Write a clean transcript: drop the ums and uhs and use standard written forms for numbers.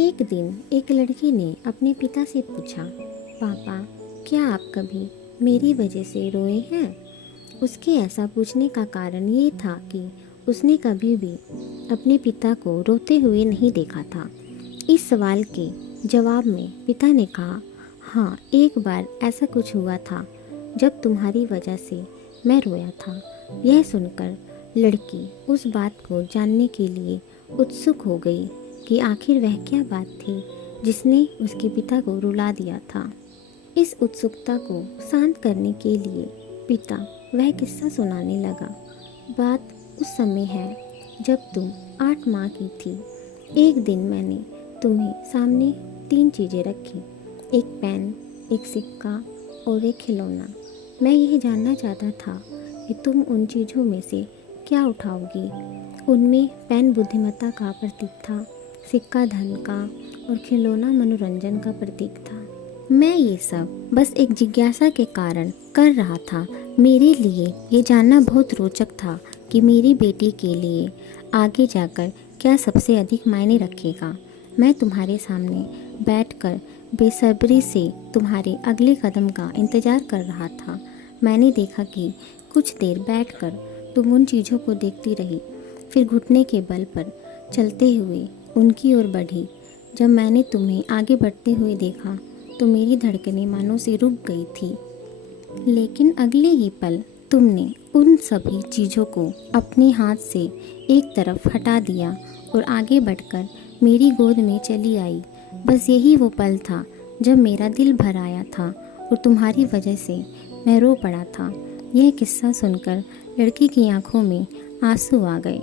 एक दिन एक लड़की ने अपने पिता से पूछा, पापा, क्या आप कभी मेरी वजह से रोए हैं? उसके ऐसा पूछने का कारण ये था कि उसने कभी भी अपने पिता को रोते हुए नहीं देखा था। इस सवाल के जवाब में पिता ने कहा, हाँ, एक बार ऐसा कुछ हुआ था जब तुम्हारी वजह से मैं रोया था। यह सुनकर लड़की उस बात को जानने के लिए उत्सुक हो गई कि आखिर वह क्या बात थी जिसने उसके पिता को रुला दिया था। इस उत्सुकता को शांत करने के लिए पिता वह किस्सा सुनाने लगा। बात उस समय है जब तुम 8 माह की थी। एक दिन मैंने तुम्हें सामने 3 चीज़ें रखी, एक पेन, एक सिक्का और एक खिलौना। मैं यह जानना चाहता था कि तुम उन चीज़ों में से क्या उठाओगी। उनमें पेन बुद्धिमत्ता का प्रतीक था, सिक्का धन का और खिलौना मनोरंजन का प्रतीक था। मैं ये सब बस एक जिज्ञासा के कारण कर रहा था। मेरे लिए ये जानना बहुत रोचक था कि मेरी बेटी के लिए आगे जाकर क्या सबसे अधिक मायने रखेगा। मैं तुम्हारे सामने बैठकर बेसब्री से तुम्हारे अगले कदम का इंतज़ार कर रहा था। मैंने देखा कि कुछ देर बैठकर तुम उन चीज़ों को देखती रही, फिर घुटने के बल पर चलते हुए उनकी ओर बढ़ी। जब मैंने तुम्हें आगे बढ़ते हुए देखा तो मेरी धड़कनें मानो से रुक गई थी। लेकिन अगले ही पल तुमने उन सभी चीज़ों को अपने हाथ से एक तरफ हटा दिया और आगे बढ़कर मेरी गोद में चली आई। बस यही वो पल था जब मेरा दिल भर आया था और तुम्हारी वजह से मैं रो पड़ा था। यह किस्सा सुनकर लड़की की आंखों में आंसू आ गए।